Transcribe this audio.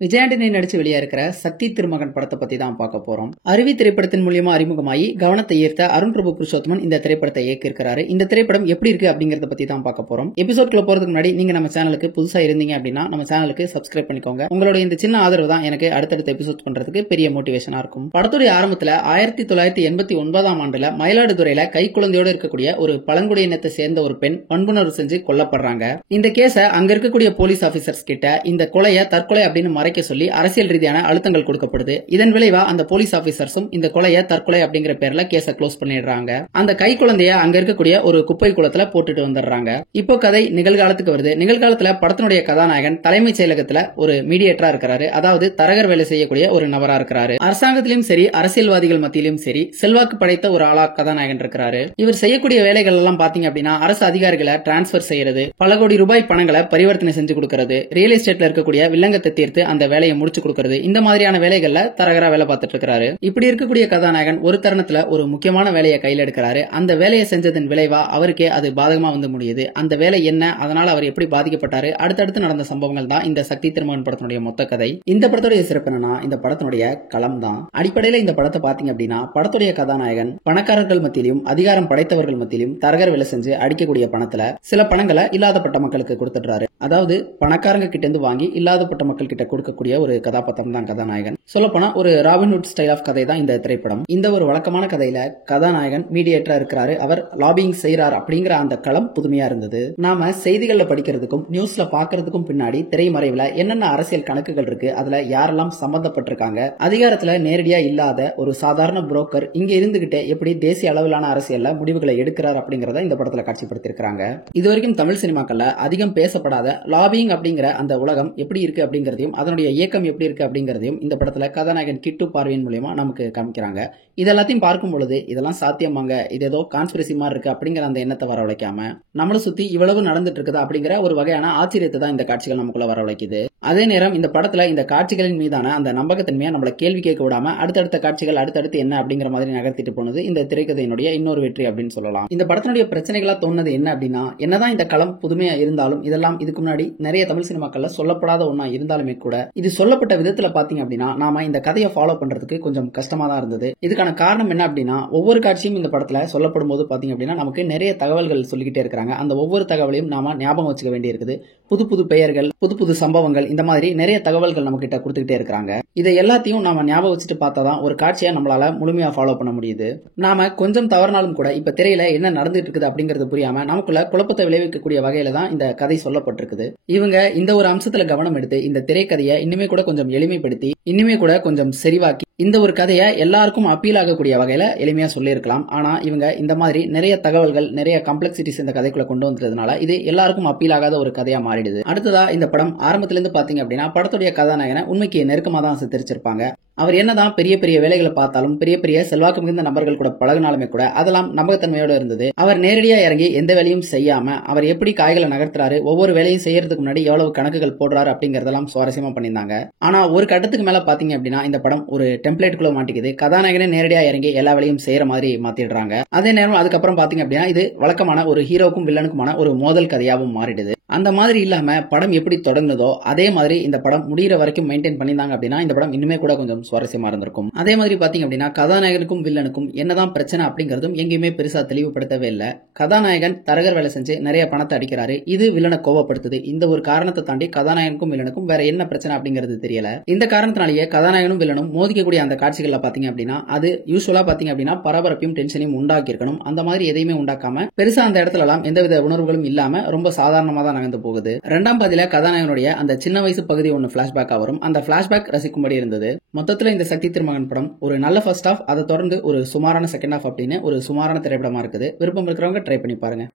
விஜயாண்டனி நடிச்சு வெளியா இருக்கிற சக்தி திருமகன் படத்தை பத்தி தான் பார்க்க போறோம். அருவி திரைப்படத்தின் மூலியமா அறிமுகமாகி கவனத்தை ஈர்த்த அருண் பிரபு புருஷோத்தமன் இந்த திரைப்படத்தை இயக்கியிருக்கிறாரு. இந்த திரைப்படம் எப்படி இருக்கு அப்படிங்கறத பத்தி தான் பார்க்க போறோம். எபிசோட்குள்ள போறதுக்கு முன்னாடி நீங்க நம்ம சேனலுக்கு புதுசா இருந்தீங்க அப்படின்னா நம்ம சேனலுக்கு சப்ஸ்கிரைப் பண்ணிக்கோங்க. உங்களுடைய இந்த சின்ன ஆதரவு தான் எனக்கு அடுத்தடுத்த எபிசோட் பண்றதுக்கு பெரிய மோட்டிவேஷனா இருக்கும். படத்துடைய ஆரம்பத்துல 1989 ஆண்டுல மயிலாடுதுறையில கைக்குழந்தையோட இருக்கக்கூடிய ஒரு பழங்குடியினத்தை சேர்ந்த ஒரு பெண் பண்புணர்வு செஞ்சு கொல்லப்படுறாங்க. இந்த கேஸ அங்க இருக்கக்கூடிய போலீஸ் ஆபீசர்ஸ் கிட்ட இந்த கொலையை தற்கொலை அப்படின்னு மறைக்க சொல்லி அரசியல் ரீதியான அழுத்தங்கள் கொடுக்கப்படுது. இதன் விளைவா அந்த போலீஸ் ஆபீசர்ஸும் இந்த கொலையை தற்கொலை அப்படிங்கிற பேர்ல கேஸ க்ளோஸ் பண்ணிடுறாங்க. அந்த கை குழந்தைய அங்க இருக்கக்கூடிய ஒரு குப்பை குளத்துல போட்டுட்டு வந்துடுறாங்க. இப்போ கதை நிகழ்காலத்துக்கு வருது. நிகழ்காலத்துல படத்தினுடைய கதாநாயகன் தலைமைச் செயலகத்துல ஒரு மீடியேட்டரா இருக்கிறாரு. அதாவது தரகர் வேலை செய்யக்கூடிய ஒரு நபரா இருக்கிறாரு. அரசாங்கத்திலும் சரி அரசியல்வாதிகள் மத்தியிலும் சரி செல்வாக்கு படைத்த ஒரு ஆளா கதாநாயகன் இருக்கிறாரு. இவர் செய்யக்கூடிய வேலைகள் எல்லாம் பாத்தீங்க அப்படின்னா அரசு அதிகாரிகளை டிரான்ஸ்பர் செய்யறது, பல கோடி ரூபாய் பணங்களை பரிவர்த்தனை செஞ்சு கொடுக்கறது, ரியல் எஸ்டேட்ல இருக்கக்கூடிய வில்லங்கத்தை தீர்த்து அந்த வேலையை முடிச்சு கொடுக்கறது, இந்த மாதிரியான வேலைகள்ல தரகரா வேலை பார்த்துட்டு இருக்காரு. இப்படி இருக்கக்கூடிய கதாநாயகன் ஒரு தருணத்துல ஒரு முக்கியமான வேலையை கையில் எடுக்கிறாரு. அந்த வேலையை செஞ்சதன் விளைவா அவருக்கே அது பாதகமா வந்து முடியுது. அந்த வேலை என்ன, அதனால அவர் எப்படி பாதிக்கப்பட்டாரு, அடுத்தடுத்து நடந்த சம்பவங்கள் தான் இந்த சக்தி திருமகன் படத்தினுடைய மொத்த கதை. இந்த படத்துடைய சிறப்பு என்னன்னா இந்த படத்தினுடைய களம் தான். அடிப்படையில இந்த படத்தை பாத்தீங்க அப்படின்னா படத்துடைய கதாநாயகன் பணக்காரர்கள் மத்தியிலும் அதிகாரம் படைத்தவர்கள் மத்தியிலும் தரகர் வேலை செஞ்சு அடிக்கக்கூடிய பணத்துல சில பணங்களை இல்லாதப்பட்ட மக்களுக்கு கொடுத்துடுறாரு. அதாவது பணக்காரங்க கிட்ட இருந்து வாங்கி இல்லாதப்பட்ட மக்கள் கிட்ட கொடுக்கக்கூடிய ஒரு கதாபாத்திரம் தான் கதாநாயகன். சொல்லப்போனா ஒரு ராபின்ஹுட் ஸ்டைல் ஆஃப் கதை தான் இந்த திரைப்படம். இந்த ஒரு வழக்கமான கதையில கதாநாயகன் மீடியேட்டரா இருக்கிறாரு. அவர் லாபிங் செய்யறார் அப்படிங்கிற அந்த களம் புதுமையா இருந்தது. நாம செய்திகள்ல படிக்கிறதுக்கும் நியூஸ்ல பாக்குறதுக்கும் பின்னாடி திரைமறைவுல என்னென்ன அரசியல் கணக்குகள் இருக்கு, அதுல யாரெல்லாம் சம்பந்தப்பட்டிருக்காங்க, அதிகாரத்துல நேரடியா இல்லாத ஒரு சாதாரண புரோக்கர் இங்க இருந்துகிட்டே எப்படி தேசிய அளவிலான அரசியல்ல முடிவுகளை எடுக்கிறார் அப்படிங்கறத இந்த படத்துல காட்சிப்படுத்திருக்காங்க. இதுவரைக்கும் தமிழ் சினிமாக்கள்ல அதிகம் பேசப்படாத லாபிங் அப்படிங்கிற அந்த உலகம் எப்படி இருக்கு அப்படிங்கறதையும் அதனுடைய இயக்கம் எப்படி இருக்கு அப்படிங்கறதையும் இந்த படத்துல கதாநாயகன் கிட்டு பார்வையின் மூலமா நமக்கு காமிக்கிறாங்க. இதெல்லாத்தையும் பார்க்கும் பொழுது இதெல்லாம் சாத்தியமாங்க, இது ஏதோ கான்ஸ்பிரசி மாதிரி இருக்கு அப்படிங்கிற அந்த எண்ணத்தை வரவழைக்காம நம்மளை சுத்தி இவ்வளவு நடந்துட்டு இருக்குதா அப்படிங்கிற ஒரு வகையான ஆச்சரியத்தை தான் இந்த காட்சிகள் நமக்குள்ள வரவழைக்குது. அதே நேரம் இந்த படத்துல இந்த காட்சிகளின் மீதான அந்த நம்பகத்தன்மையை நம்மள கேள்வி கேட்க விடாம அடுத்தடுத்த காட்சிகள் அடுத்தடுத்து என்ன அப்படிங்கிற மாதிரி நகர்த்திட்டு போனது இந்த திரைக்கதையினுடைய இன்னொரு வெற்றி அப்படின்னு சொல்லலாம். இந்த படத்தினுடைய பிரச்சனைகளா தோணுது என்ன அப்படின்னா, என்னதான் இந்த களம் புதுமையா இருந்தாலும் இதெல்லாம் இதுக்கு முன்னாடி நிறைய தமிழ் சினிமாக்கள்ல சொல்லப்படாத ஒன்னா இருந்தாலுமே கூட இது சொல்லப்பட்ட விதத்துல பாத்தீங்க அப்படின்னா நாம இந்த கதையை ஃபாலோ பண்றதுக்கு கொஞ்சம் கஷ்டமா தான் இருந்தது. இதுக்கான காரணம் என்ன அப்படின்னா ஒவ்வொரு காட்சியும் இந்த படத்துல சொல்லப்படும் போது பாத்தீங்க அப்படின்னா நமக்கு நிறைய தகவல்கள் சொல்லிக்கிட்டே இருக்காங்க. அந்த ஒவ்வொரு தகவலையும் நாம ஞாபகம் வச்சுக்க வேண்டி இருக்குது. புது புது பெயர்கள், புது புது சம்பவங்கள், இந்த மாதிரி நிறைய தகவல்கள் நம்ம கிட்ட கொடுத்துக்கிட்டே இருக்காங்க. இதை எல்லாத்தையும் நாம ஞாபகம் வச்சுட்டு பார்த்தாதான் ஒரு காட்சியை நம்மளால முழுமையா ஃபாலோ பண்ண முடியுது. நாம கொஞ்சம் தவறினாலும் கூட இப்ப திரையில என்ன நடந்துட்டு இருக்குது அப்படிங்கறது புரியாம நமக்குள்ள குழப்பத்தை விளைவிக்கக்கூடிய வகையில தான் இந்த கதை சொல்லப்பட்டிருக்குது. இவங்க இந்த ஒரு அம்சத்துல கவனம் எடுத்து இந்த திரைக்கதையை இன்னுமே கூட கொஞ்சம் எளிமைப்படுத்தி இன்னுமே கூட கொஞ்சம் செறிவாக்கி இந்த ஒரு கதையை எல்லாருக்கும் அப்பீல் ஆகக்கூடிய வகையில எளிமையா சொல்லியிருக்கலாம். ஆனா இவங்க இந்த மாதிரி நிறைய தகவல்கள், நிறைய காம்ப்ளெக்சிட்டிஸ் இந்த கதைக்குள்ள கொண்டு வந்ததுனால இது எல்லாருக்கும் அப்பீல் ஆகாத ஒரு கதையா மாறிடுது. அடுத்ததா இந்த படம் ஆரம்பத்திலிருந்து பாத்தீங்க அப்படின்னா படத்துடைய கதாநாயகனை உண்மைக்கு நெருக்கமா தான் சித்தரிச்சிருப்பாங்க. அவர் என்னதான் பெரிய பெரிய வேலைகளை பார்த்தாலும் பெரிய பெரிய செல்வாக்கு மிகுந்த நபர்கள் கூட பழகினாலுமே கூட அதெல்லாம் நம்பகத்தன்மையோட இருந்தது. அவர் நேரடியா இறங்கி எந்த வேலையும் செய்யாம அவர் எப்படி காய்களை நகர்த்துறாரு, ஒவ்வொரு வேலையும் செய்யறதுக்கு முன்னாடி எவ்வளவு கணக்குகள் போடுறாரு அப்படிங்கறதெல்லாம் சுவாரஸ்யமா பண்ணியிருந்தாங்க. ஆனா ஒரு கட்டத்துக்கு மேல பாத்தீங்க அப்படின்னா இந்த படம் ஒரு டெம்ப்ளேட்டுக்குள்ள மாட்டிக்குது. கதாநாயகனே நேரடியா இறங்கி எல்லா வேலையும் செய்யற மாதிரி மாத்திடுறாங்க. அதே நேரம் அதுக்கப்புறம் பாத்தீங்க அப்படின்னா இது வழக்கமான ஒரு ஹீரோக்கும் வில்லனுக்குமான ஒரு மோதல் கதையாவும் மாறிடுது. அந்த மாதிரி இல்லாம படம் எப்படி தொடங்குனதோ அதே மாதிரி இந்த படம் முடிகிற வரைக்கும் மெயின்டைன் பண்ணிருந்தாங்க அப்படின்னா இந்த படம் இன்னுமே கூட கொஞ்சம் சுவாரஸ்யமா இருந்திருக்கும். அதே மாதிரி பாத்தீங்க அப்படின்னா கதாநாயகனுக்கும் வில்லனுக்கும் என்னதான் பிரச்சனை அப்படிங்கறதும் எங்கேயுமே பெருசா தெளிவுபடுத்தவே இல்ல. கதாநாயகன் தரகர் வேலை செஞ்சு நிறைய பணத்தை அடிக்கிறாரு. இது வில்லனை கோவப்படுத்துது. இந்த ஒரு காரணத்தை தாண்டி கதாநாயகனுக்கும் வில்லனுக்கும் வேற என்ன பிரச்சனை அப்படிங்கிறது தெரியல. இந்த காரணத்தினாலேயே கதாநாயகனும் வில்லனும் மோதிக்கக்கூடிய அந்த காட்சிகள்ல பாத்தீங்க அப்படின்னா அது யூசுவலா பாத்தீங்க அப்படின்னா பரபரப்பையும் டென்ஷனையும் உண்டாக்கி இருக்கணும். அந்த மாதிரி எதையுமே உண்டாக்காம பெருசா அந்த இடத்துல எல்லாம் எந்தவித உணர்வுகளும் இல்லாம ரொம்ப சாதாரணமா தான் நகர்ந்து போகுது. இரண்டாம் பாதியில கதாநாயகனுடைய அந்த சின்ன வயசு பகுதி ஒன்னு பிளாஷ்பேக்கா வரும். அந்த பிளாஷ்பேக் ரசிக்கும்படி இருந்தது. மொத்தத்துல இந்த சக்தி திருமகன் படம் ஒரு நல்ல ஃபர்ஸ்ட் ஹாஃப், அதை தொடர்ந்து ஒரு சுமாரான செகண்ட் ஹாஃப் அப்படின்னு ஒரு சுமாரான திரைப்படமா இருக்குது. விருப்பம் இருக்கிறவங்க ட்ரை பண்ணி பாருங்க.